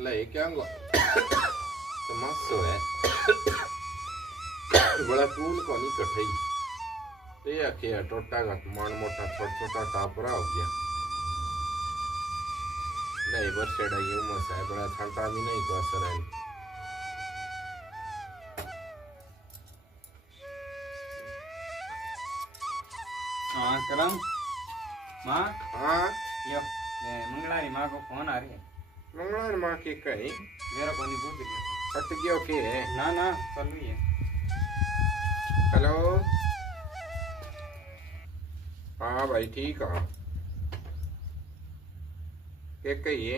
ले क्या समस्या है बड़ा फूल को नहीं कठई ये आखे टोटा का मान मोटा छोटा छोटा टापरा हो गया नहीं बरसेड़ा की उमस है बड़ा ठंडा भी नहीं को असर है हाँ करम माँ हाँ यो मंगलारी माँ को फोन आ रही है मंगलार माँ के कहीं मेरा को नहीं पूछ रही हट गया के ना ना चल रही है हेलो हाँ भाई ठीक है के कहिए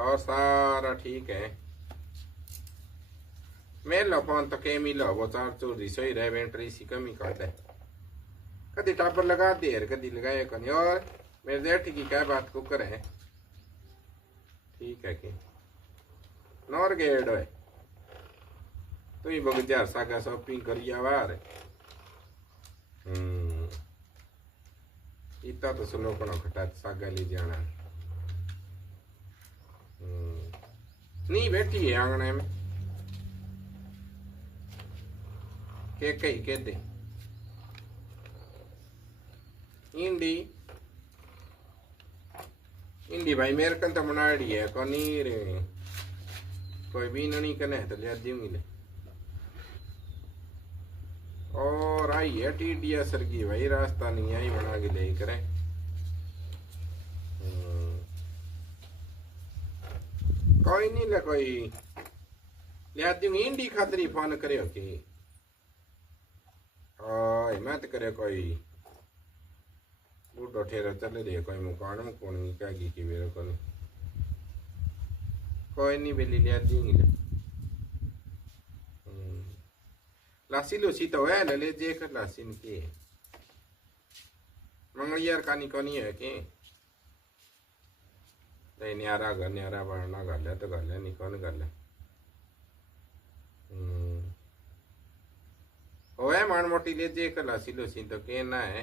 और सारा ठीक है मेरे फोन तो के मिला वो चार चोरी सही रहे बैटरी सी कमी काट है कदी टापर लगा दे कदी लगाए कहीं और मेरे जेठ की क्या बात को करे ठीक है कि नॉर गेड है तो ही बग जार सागा शॉपिंग करिया वार इतना तो सुनो कनो खटा सागा ले जाना नहीं बैठी है आंगने में के कही के दे इंडी इंडी भाई मेरे कन तो मनाड़ी है कोनी रे कोई भी नहीं कने तो ले दूंगी ले और आई है टीडिया सर की भाई रास्ता नहीं आई बना के ले करे कोई नहीं ले कोई ले दूंगी इंडी खातरी फोन करे ओके मैं तो करे कोई बूढ़ो ठेरा चले रहे कोई मुकान में कौन क्या की मेरे को कोई नहीं बेली ले दूंगी ले लासी लूसी तो है ले जे कर लासी की मंगलियार कानी कोनी है कि नहीं न्यारा घर न्यारा बढ़ना कर ले तो कर ले नहीं कौन कर ले ओए मान मोटी ले जे कर लासी लूसी तो के ना है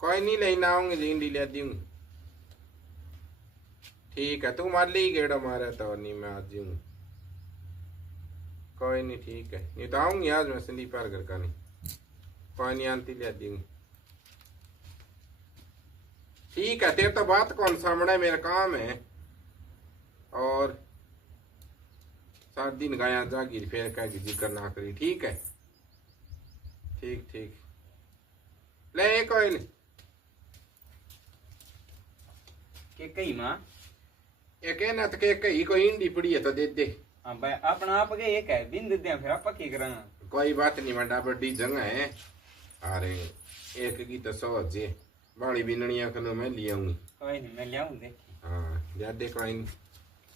कोई नहीं लेना आऊंगी लींडी ले दूंगी ठीक है तू मार ली गेड़ा मारा तो नहीं मैं आ जाऊंगी कोई नहीं ठीक है नहीं तो आऊंगी आज मैं संदीप पार घर का नहीं कोई नहीं आंती ले दूंगी ठीक है तेरे तो बात कौन सामने मेरा काम है और 7 दिन गाया जागी फिर कह की जिक्र ना करी ठीक है ठीक ठीक ले कोई नहीं के कही माँ ये कहना तो के कही कोई इंडी पड़ी है तो दे दे हाँ भाई अपना आप के एक है बिंद दे फिर आप की करा कोई बात नहीं बड़ा बड़ी जगह है अरे एक की तो 100 जे बाड़ी बिननिया कनो मैं ले आऊंगी कोई नहीं मैं ले आऊं देख हाँ यार देख कोई नहीं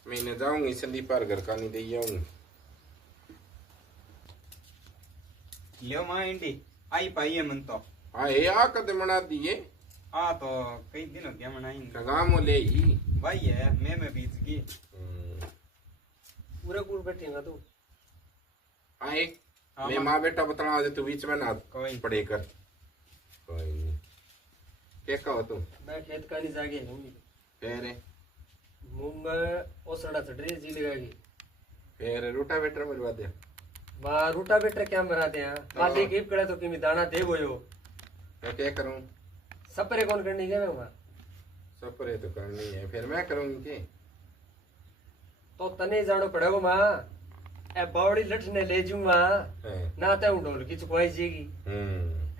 मैंने जाऊंगी संदीप पार घर का नहीं दे आऊंगी लियो माँ इंडी आई पाई है मन तो हाँ ये आ कदम मना दिए हाँ तो कई दिन हो गया मनाएंगे गाँव ले ही भाई है मैं बीच की पूरा कूड़ बैठेगा तू आए हाँ, मैं माँ बेटा बतला दे तू बीच में ना कोई पड़े कर कोई नहीं क्या कहो तुम मैं खेत का नहीं जागे हूँ फिर मूंग ओसड़ा चढ़ जी लगागी फिर रोटा बेटर मरवा दे माँ रूटा बेटा क्या मरा दे मालिक ईप करे तो किमी दाना दे बोयो मैं क्या करूं सपरे कौन करनी है मैं सपरे तो करनी है फिर मैं करूंगी के तो तने जानो पड़ेगो माँ ए बावड़ी लठ ने ले जू माँ ना ते ढोल की चुकवाई जेगी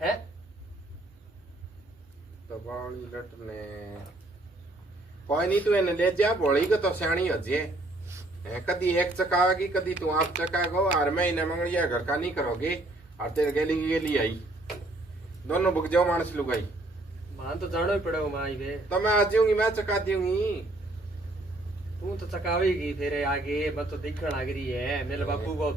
है तो बावड़ी लट ने कोई नहीं तू इन्हें ले जा बोली को तो सियाणी हो जे कदी एक चकावेगी कदी तू आप चकागो और मैं इन्हें मंगलिया घर का नहीं करोगे और तेरे गेली आई दोनों बुक जाओ मानस लुगाई मान तो जानो ही पड़ेगो माँ ये तो मैं आ जाऊंगी मैं चका दूंगी तू तो चकावेगी फिर आगे मैं तो दिखण लग रही है मेरे बापू को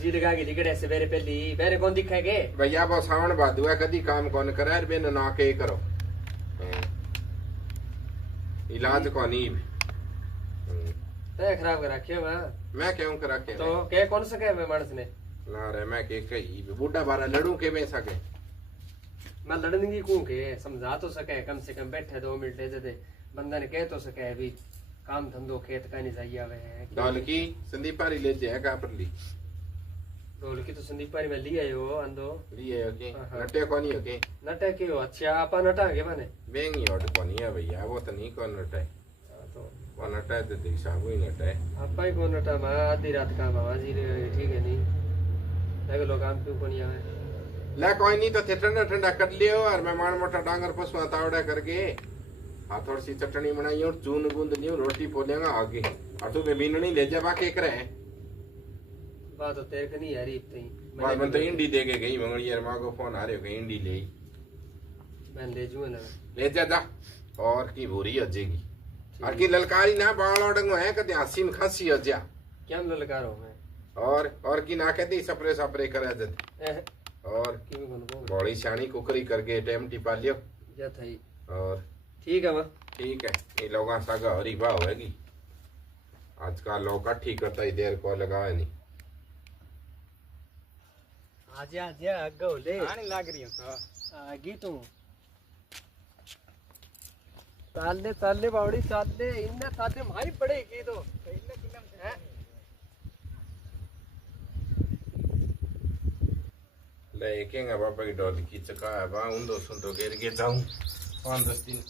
जी लगा के लिगड़े से मेरे पहली मेरे कौन दिखेगे भैया वो सावन भादु है कदी काम कौन करे बिन ना के करो इलाज को नहीं ते खराब करा के मैं क्यों करा के तो के कौन सके मैं मानस ने ना रे मैं के कही बूढ़ा बारा लड़ू के में सके मैं लड़ने की कूं के समझा तो सके कम से कम बैठे 2 मिनट दे दे बंदा ने कह तो सके भी काम धंधो खेत का नहीं जाइए आवे है ढोलकी संदीपारी ले जाए का पर ली ढोलकी तो संदीपारी में लिया हो अंदो लिए ओके हाँ। नटे कोनी ओके नटे के हो अच्छा आपा नटा के माने बेंगी और कोनी है भैया वो तो नहीं कौन नटे तो वो नटे तो दिशा वो ही नटे आपा ही को नटा मा आधी रात का बाजी ठीक है नहीं लगे लोग काम क्यों कोनी आवे ले कोई नहीं तो थे ठंडा ठंडा कर लियो और मैं माड़ मोटा डांगर पशु तावड़ा करके हाँ थोड़ी सी चटनी बनाई और चून गूंद लियो रोटी पोलेगा आगे और तू बीननी ले जा बाकी एक रहे बात तो तेरे को नहीं यारी इतनी मैं तो इंडी दे के गई मंगली यार माँ को फोन आ रहे हो इंडी ले मैं ले जूँ ना ले जा और की बुरी अजेगी और की ललकारी ना बाल ओडंगो है कदे हंसी में खांसी अज्या क्या ललकार हो मैं और की ना कहती सपरे सपरे करे जत और क्यों बनबो बड़ी शानी कुकरी करके टाइम टिपा लियो जा थई और ठीक है मां ठीक है ये लोगा सागा हरी बा होएगी आजकल लोग ठीक करता ही देर को लगावे नहीं आजा आजा अगो ले आने लाग रही हो आगी तू चाल ले बावड़ी चाल ले इन्ना साथे मारी पड़ेगी तो हैं? ले एकेंगा बाबा की डोली की चका है बा उन दोस्तों तो गिर के जाऊं 5-10 दिन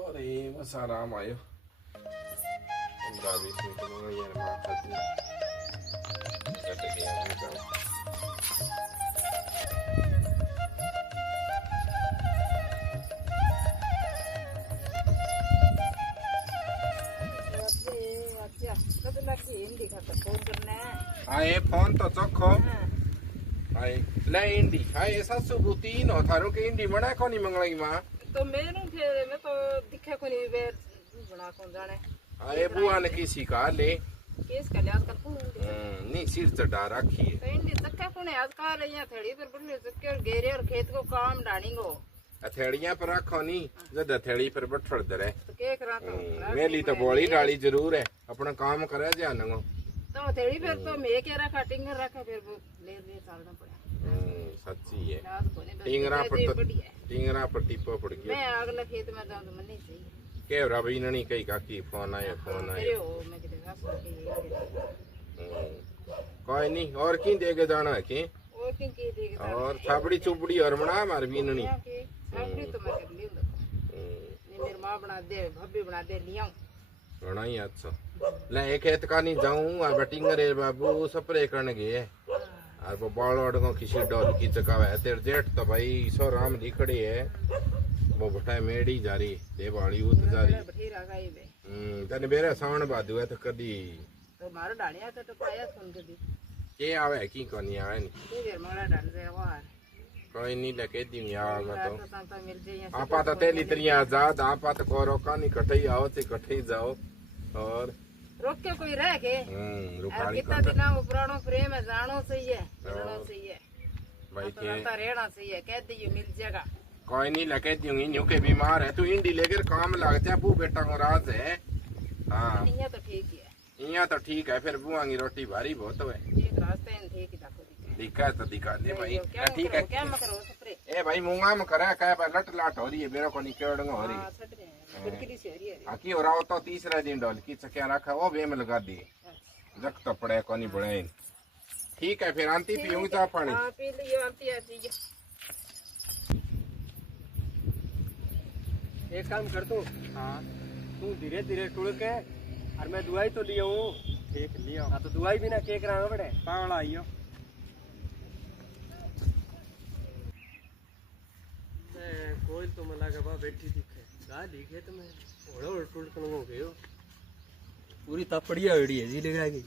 और ये बस आराम आयो 15-20 मिनट में यार मां खाती कट गया मैं जाऊं आए फोन तो चखो आए ले इंडी आए सासू बुतीन हो थारो के इंडी बना कोनी मंगलाई मां तो मेनू फिर मैं तो दिखे को नहीं वे बना कौन जाने आए बुआ ने किसी का ले केस का लिहाज कर पूछ नहीं सिर चढ़ा रखी है तो इंडी चक्का कोने आजकल यहाँ थड़ी पर बड़े चक्के और घेरे और खेत को काम डालेंगो हथेड़ियां पर रखो नी जद हथेड़ी पर बैठड़ दरे तो के करा तो मेली तो बोली डाली जरूर है अपना काम करे जानंगो तो थड़ी पर तो मैं क्या रखा टिंगर रखा फिर ले ले चलना पड़ा सच्ची है लिहाज कोने बस टिंगरा पर तो बढ़िया है। टिंगरा पर टिप्पो पड़ गया मैं अगला खेत में जाऊं तो मन नहीं चाहिए के रवि ननी कई काकी फोन आया अरे ओ मैं किधर घास के कोई नहीं और की देगे जाना है की और की देगा और थापड़ी चुपड़ी और बना मार बीननी साबड़ी तो मैं कर लियो नहीं मेरी मां बना दे भाभी बना दे लिया बना ही अच्छा ले एक खेत का नहीं जाऊं आ बटिंगरे बाबू स्प्रे करने गए और वो बाल वाड़ों किसी डोल की चकावे तेरे जेठ तो भाई सो राम दी खड़ी है वो बटाए मेड़ी जा रही दे बाड़ी उत जा रही बठीरा गाई बे तने बेरे सावन बादू है तो कदी तो मारो डालिया तो पाया सुन के दी के आवे की कोनी आवे नहीं तू यार मारा डाल दे वार कोई नहीं लगे दिन आवेगा तो तो संता मिल जाए आपा तो तेली तरी आजाद आपा तो को रोका नहीं कठई आओ ते कठई जाओ और रोक के कोई रह के रुखाड़ी कितना दिन वो पुरानो प्रेम है जानो सही है जानो सही है भाई तो के रहता रहना सही है कह दियो मिल जाएगा कोई नहीं लगे दूंगी न्यू के बीमार है तू इंडी लेकर काम लगते है बू बेटा को राज है हाँ नहीं तो ठीक ही है यहाँ तो ठीक है फिर बुआ की रोटी भारी बहुत है एक रास्ते में ठीक ही था दिखा तो दिखा दे भाई क्या ठीक है क्या मत करो सप्रे ए भाई मुंगा में करे कह लट लाट हो रही है मेरे को नहीं केवड़ंग हो रही हां सट रहे हैं बिल्कुल से हरी हरी आकी और आओ तो तीसरा दिन डोल की चकिया रखा वो बे में लगा दी जक तो पड़े को नहीं बड़े ठीक है फिर आंटी पीऊंगी चाय पानी हां पी लियो आंटी आ चीज एक काम कर तू हाँ तू धीरे धीरे टुड़ के और मैं दुआई तो लिया हूँ ठीक लियो हाँ तो दुआई बिना केक रहा बड़े पावड़ा आइयो कोई तो मला गवा बैठी दिखे गाल दिखे तो मैं ओड़ो टुड़ कनो गयो पूरी तपड़िया ओड़ी है जी लगा गई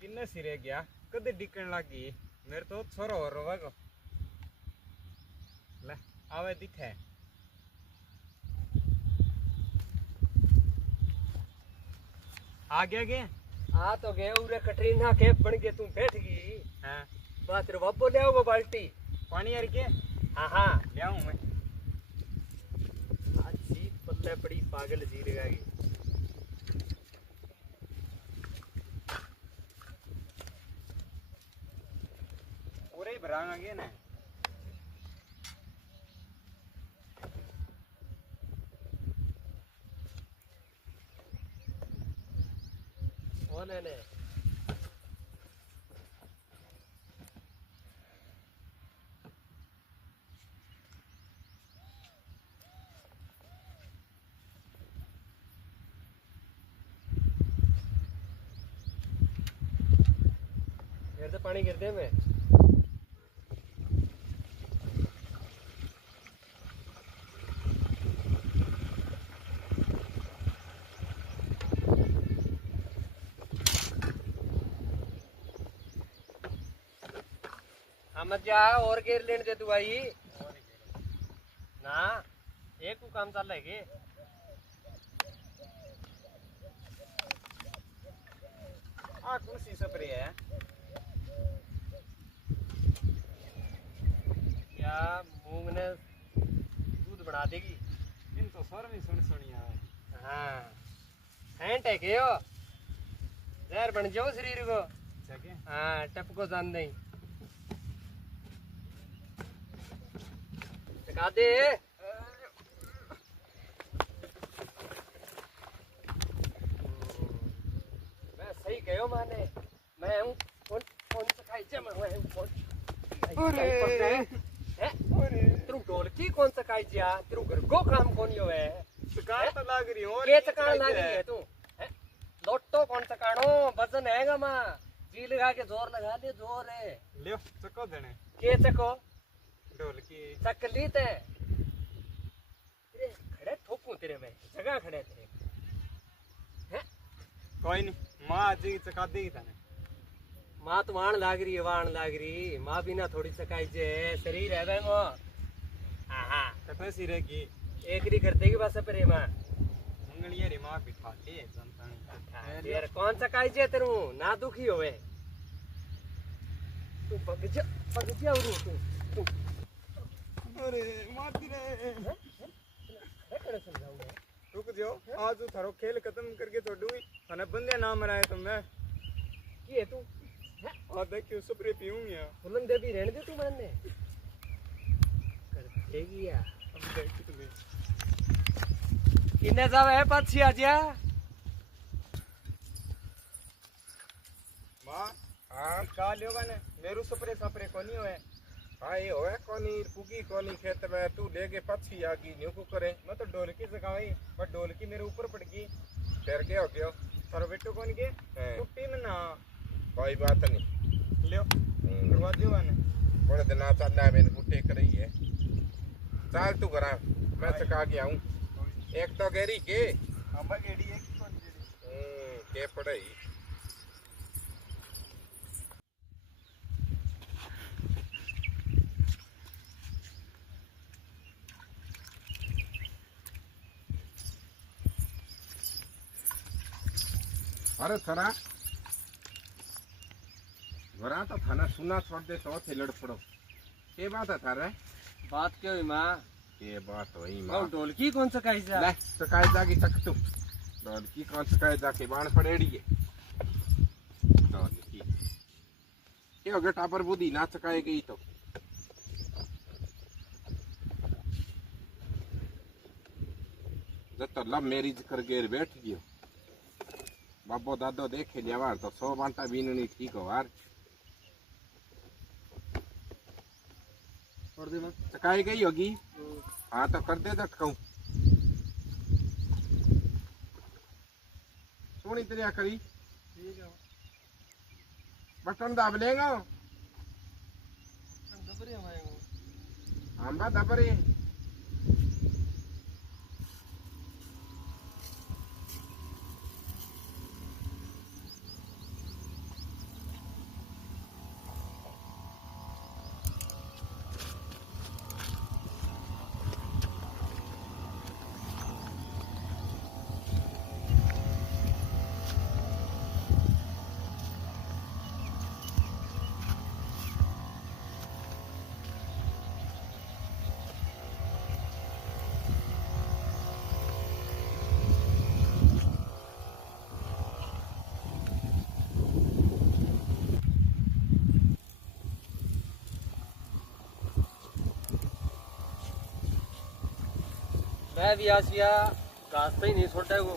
किन्ने सिरे गया कदे डिकन लगी मेरे तो छोरो हो रोवा को ले आवे दिखे आ गया के आ तो गए उरे कटरीना के बन के तू बैठ गई हां बात रे बाबू ले आओ बाल्टी पानी यार के हाँ हाँ ले आऊं मैं आज सी पल्ले बड़ी पागल जी लगा गई पूरे ही भरांग आ गया ना कौन है ने गिरते पानी गिरते में मत जा और गेर लेने दे तू भाई ना एक को काम चल रहा है कौन सी स्प्रे है क्या मूंग ने दूध बना देगी इन तो सर में सुनी है हाँ हैंट है के हो जहर बन जाओ शरीर को जगह हाँ टप को जान नहीं चका दे मैं सही कहो माने मैं हूँ कौन कौन सखाई जमा हुआ है कौन तेरू ढोलकी कौन सखाई जा तेरू घर को काम कौन यो है शिकार तो लाग रही हो के चकान लाग रही है तू लोटो कौन चकानो वजन हैगा मां जी लगा के जोर लगा दे जोर है लियो चको देने के चको ढोलकी चकली ते तेरे खड़े ठोकू तेरे में जगह खड़े तेरे हैं कोई नहीं मां आज ही चका देगी तने मां तो वाण लाग रही मां बिना थोड़ी चकाई जे शरीर है बेंगो हां कथा सी रहेगी एकरी कर देगी बस पर मां मंगलिया रे मां बिठा ले जनता यार कौन चकाई जे तेरू ना दुखी होवे तू पग जा उरू तू अरे माती रे खड़े समझाऊंगा रुक जाओ आज थारो खेल खत्म करके छोड़ू थाने बंदे ना मराए तो मैं की है तू आ देखियो स्प्रे पीऊंगा फुलन दे भी रहने दे तू मैंने कर देगी यार अब देख तू ले किन्ने जावे है पाछी आजा मां हाँ का लियो गाने मेरू स्प्रे कोनी होए हाँ ये होए कोनी पुगी कोनी खेत में तू लेके पक्षी आ गई न्यू को करे मैं तो ढोलकी सकाई पर ढोलकी मेरे ऊपर पड़ गई फिर क्या हो गया थारो बेटो कौन के हैं। टूटी में ना कोई बात नहीं लियो करवा दियो गाने बड़े दिन आ चल रहा है मैंने कुट्टे करी है चल तू करा मैं चका के आऊं एक तो गेरी के अंबा गेड़ी एक कौन गेड़ी के पड़े अरे सरा वरा तो थाना सुना छोड़ दे तो थे लड़ पड़ो के बात है थारे बात क्यों हुई मां के बात वही कौन मां ढोलकी कौन सकाई जा ले चकाए जागी चक तू की कौन चकाए जाके बाण पड़ेड़ी है की के हो गया टापर बुद्धि ना चकाए गई तो जब तो लव मैरिज कर गेर बैठ गयो बाबो दादो देखे लिया वार तो 100 बांटा बीननी ठीक हो वार छोड़ दे मां चकाई गई होगी हाँ तो कर दे कहूँ सोनी तेरिया करी ठीक है बटन दाब लेगा दबरे हमारे आंबा दबरे मैं भी आसिया घास पे ही नहीं छोड़ा वो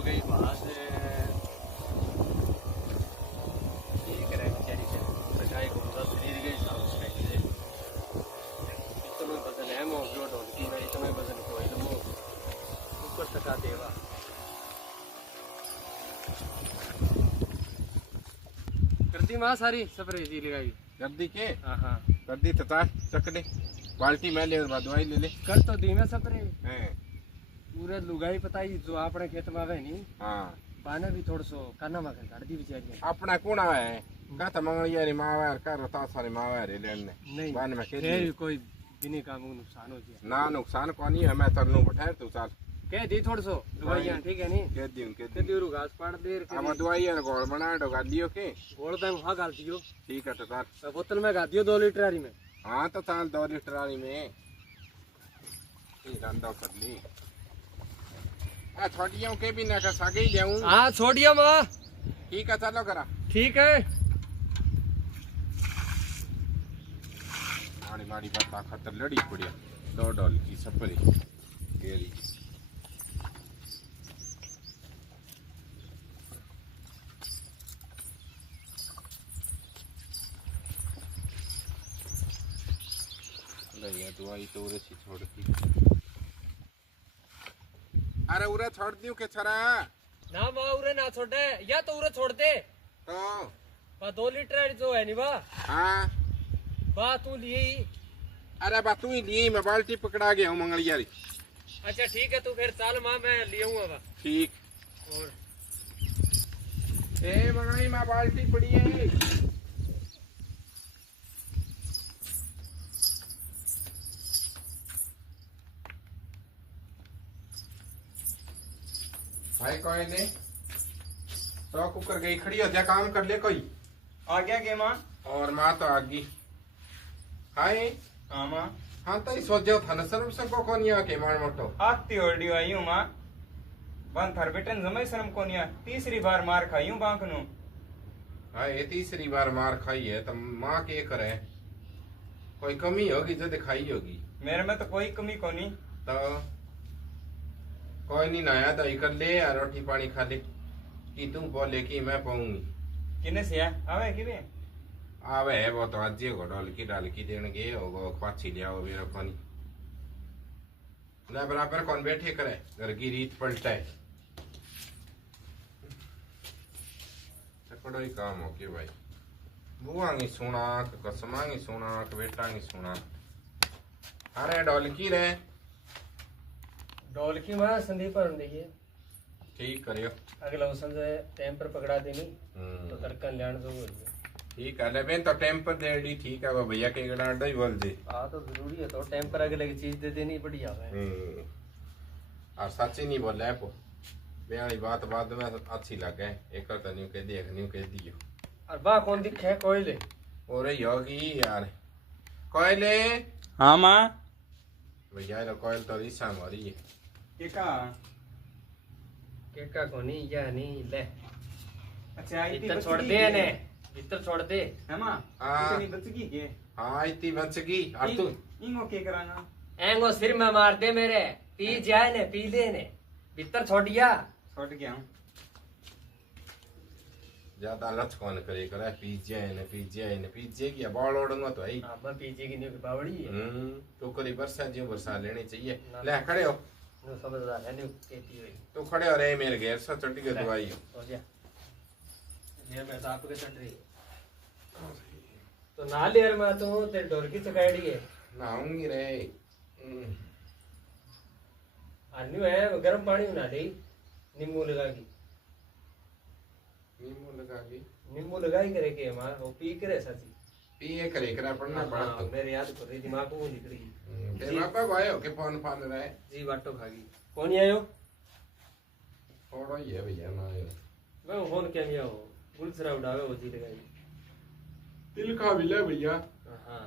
हो गई बात ठीक है बेचारी से सगाई को मतलब शरीर गई साहब उसका ही इतना बदल है मो जो ढोलकी में इतना बदल कोई तो मो ऊपर तक देवा करती मां सारी स्प्रे जी लगाई जल्दी के हाँ जल्दी तता चक दे बाल्टी में ले और बाद दवाई ले ले कर तो दी में स्प्रे हैं पूरे लुगाई पताई जो अपने खेत में आवे नहीं हां पाने भी थोड़ा सो काना में कर दी बेचारी अपना कोण है का त मंगलिया री मावा का रता सारी मावा रे लेने नहीं बान में के फिर कोई बिनी काम को नुकसान हो जाए ना नुकसान कोनी है मैं तरनु बैठा तू चाल कह दी थोड़ा सो दवाइयां ठीक है नहीं के कह दी घास पाड़ देर के अब दवाई गोल बना डगा लियो के गोल तो वहां गाल दियो ठीक है तो बोतल में गा दियो 2 लीटर वाली में हाँ तो चाल 2 लीटर वाली में धंधा कर ली छोटियों के भी ना कर सके जाऊं हाँ छोड़ियो माँ ठीक है चलो करा ठीक है माड़ी माड़ी बात खतर लड़ी पड़िया $2 की सपरी गेरी दवाई तो उरे से छोड़ दी अरे उरे छोड़ दियो के छरा ना माँ उरे ना छोड़े या तो उरे छोड़ दे तो बा 2 लीटर जो है नी बा हाँ बा तू लिए ही अरे बा तू ही लिए मैं बाल्टी पकड़ा गया हूँ मंगलिया री अच्छा ठीक है तू फिर चल माँ मैं लिए हूँ अब ठीक और ए मंगली में बाल्टी पड़ी है भाई कोई ने तो कुकर गई खड़ी हो जा काम कर ले कोई आ गया के माँ और माँ तो आगी हाय हाँ माँ हाँ तो ही सोचो था न शर्म से को कोनी आके मार मोटो आती ओडी आई हूँ माँ बन थर बेटन जमाई शर्म कोनिया तीसरी बार मार खाई हूँ बांक नु हाँ ये तीसरी बार मार खाई है तो माँ के करे कोई कमी होगी जो दिखाई होगी मेरे में तो कोई कमी कोनी तो कोई नहीं नया तो कर ले यार रोटी पानी खा ले कि तू बोले कि मैं पाऊंगी किने से आवे कि आवे है वो तो आज को डाल की देने गए वो पाछी लिया वो मेरा पानी ना बराबर कौन बैठे करे घर की रीत पलटा है चकड़ो ही काम हो के भाई बुआंगी सुना कसमांगी सुना बेटांगी सुना अरे ढोलकी रे ढोलकी माँ संदीप पर देखिए ठीक करियो अगला वसन जो है टाइम पर पकड़ा देनी तो तड़का लेन जो ठीक है लेकिन तो टाइम पर दे दी ठीक है वो भैया के गड़ा डई बोल दे हाँ तो जरूरी है तो टाइम पर अगले की चीज दे देनी बढ़िया है और सच्ची नहीं बोला है पो बेयानी बात बाद में अच्छी लगे एक तो न्यू कह दिया न्यू कह दियो और बा कौन दिखे कोयले और योगी यार कोयले हाँ माँ भैया रो कोयल तो दिशा मारी है केका कोनी या नहीं ले अच्छा आई इतना छोड़ दे ने इतना छोड़ दे है माँ हाँ। इतनी बचगी के हाँ इतनी बच गई और तू इंगो के कराना एंगो सिर में मार दे मेरे पी जाए ने पी ले ने भीतर छोड़िया छोड़ गया हूँ ज्यादा लच कौन करे करे पीजे की बाल ओढ़ूंगा तो आई मैं पीछे की न्यू की बावड़ी है तो करी बरसा जी बरसा लेनी चाहिए ले खड़े हो नो समझदार है न्यू कहती हुई तो खड़े हो रहे मेरे घेर से चटी के दवाई हो जा ये मैं साहब के चट रही तो ना लेर में तो तेरे डोर की चकाड़ी है नहाऊंगी रे अन्यू है गर्म पानी बना दे नींबू लगा के नींबू लगाई करे के मां वो पी करे सची पिए करे करा पड़ना पड़ा तो मेरे याद कर रही दिमाग को निकल गई तेरे बापा आयो के फोन फान रहा है जी बाटो खागी कौन आयो थोड़ा ही है भैया ना आयो मैं फोन क्या नहीं आओ गुलसरा उड़ावे वो जी लगाई दिल का भी ले भैया हां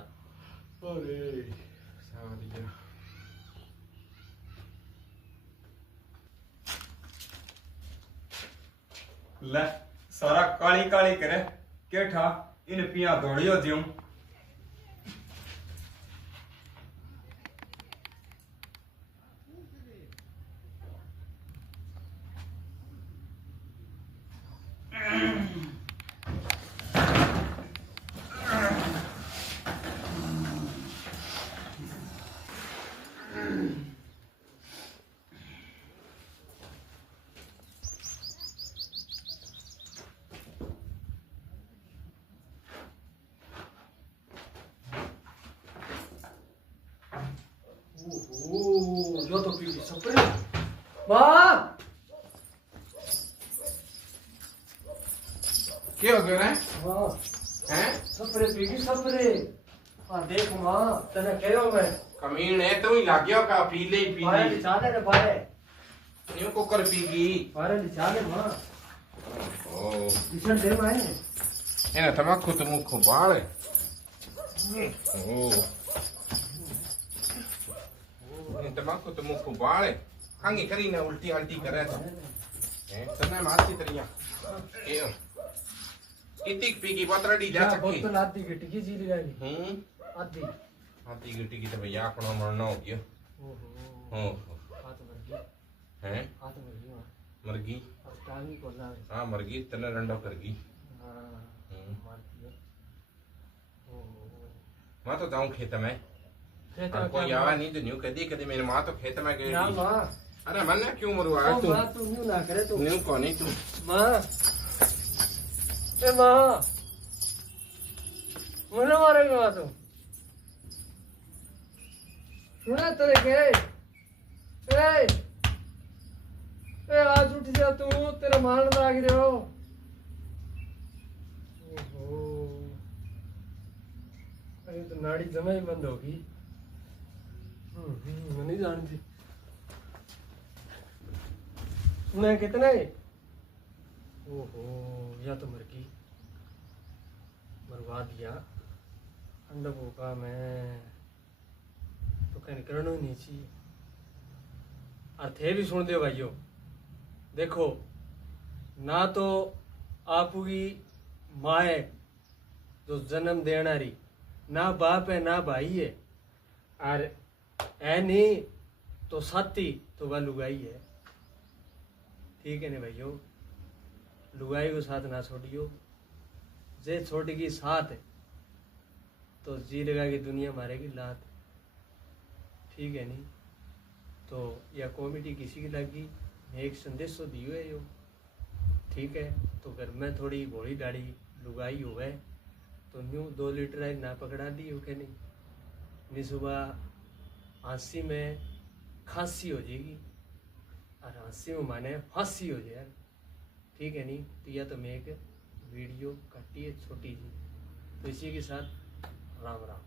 अरे सारिया ले सारा काली काली करे के ठा इन पिया दौड़ियो दियो सपरे माँ क्या हो गया रे माँ हैं सपरे पीगी सपरे हाँ देख माँ तेने कहो मैं कमीन है तू ही लाग गया का पी ले बारे लिचाले रे बारे न्यू कुकर पीगी बारे लिचाले माँ ओ किशन दे माए एना तमाकू तो मुख बाल ओ तमाकू तो मुख बाल खांगी करी ना उल्टी अल्टी करे तो हैं तने मारती तरिया ए कितनी पीगी पतरडी जा सकती बोतल आधी की टिकी जी ली आधी आधी गिटी की तो भैया अपना मरना हो गया ओहो हो हाथ मर गया हैं हाथ मर गया मरगी अब टांगी को लावे हाँ मरगी तने रंडो करगी हाँ मार दिया ओहो मैं तो जाऊं खेत में खेत और कोई आवा नहीं तो न्यू कदी कदी मेरी माँ तो खेत में गई ना माँ अरे मन क्यों मरुआ ओ तू माँ तू न्यू ना करे तू न्यू को नहीं तू माँ ए माँ मुझे मारेगा माँ तू सुना तेरे के ए आज उठ जा तू तेरा मान लाग रहे हो ओहो अरे तो नाड़ी जमा ही बंद होगी मैं नहीं जानती सुना कितना है ओहो या तो मर गई मरवा दिया अंडा का मैं तो कहीं करना ही नहीं चाहिए और थे भी सुन दो भाइयों देखो ना तो आपकी माँ है जो जन्म देना रही ना बाप है ना भाई है और है नहीं तो साथी तो वह लुगाई है ठीक है ना भाइयों लुगाई को साथ ना छोड़ियो जे छोड़ेगी साथ है तो जी लगा की दुनिया मारेगी लात ठीक है नहीं तो यह कॉमेडी किसी की लगी एक संदेश तो दियो है यो ठीक है तो घर में थोड़ी घोड़ी दाढ़ी लुगाई हो गए तो न्यू 2 लीटर आई ना पकड़ा दी हो के नहीं सुबह हाँसी में खांसी हो जाएगी और हाँसी में माने फांसी हो जाए ठीक है नहीं तो या तो मैं एक वीडियो काटी है छोटी सी तो इसी के साथ राम राम।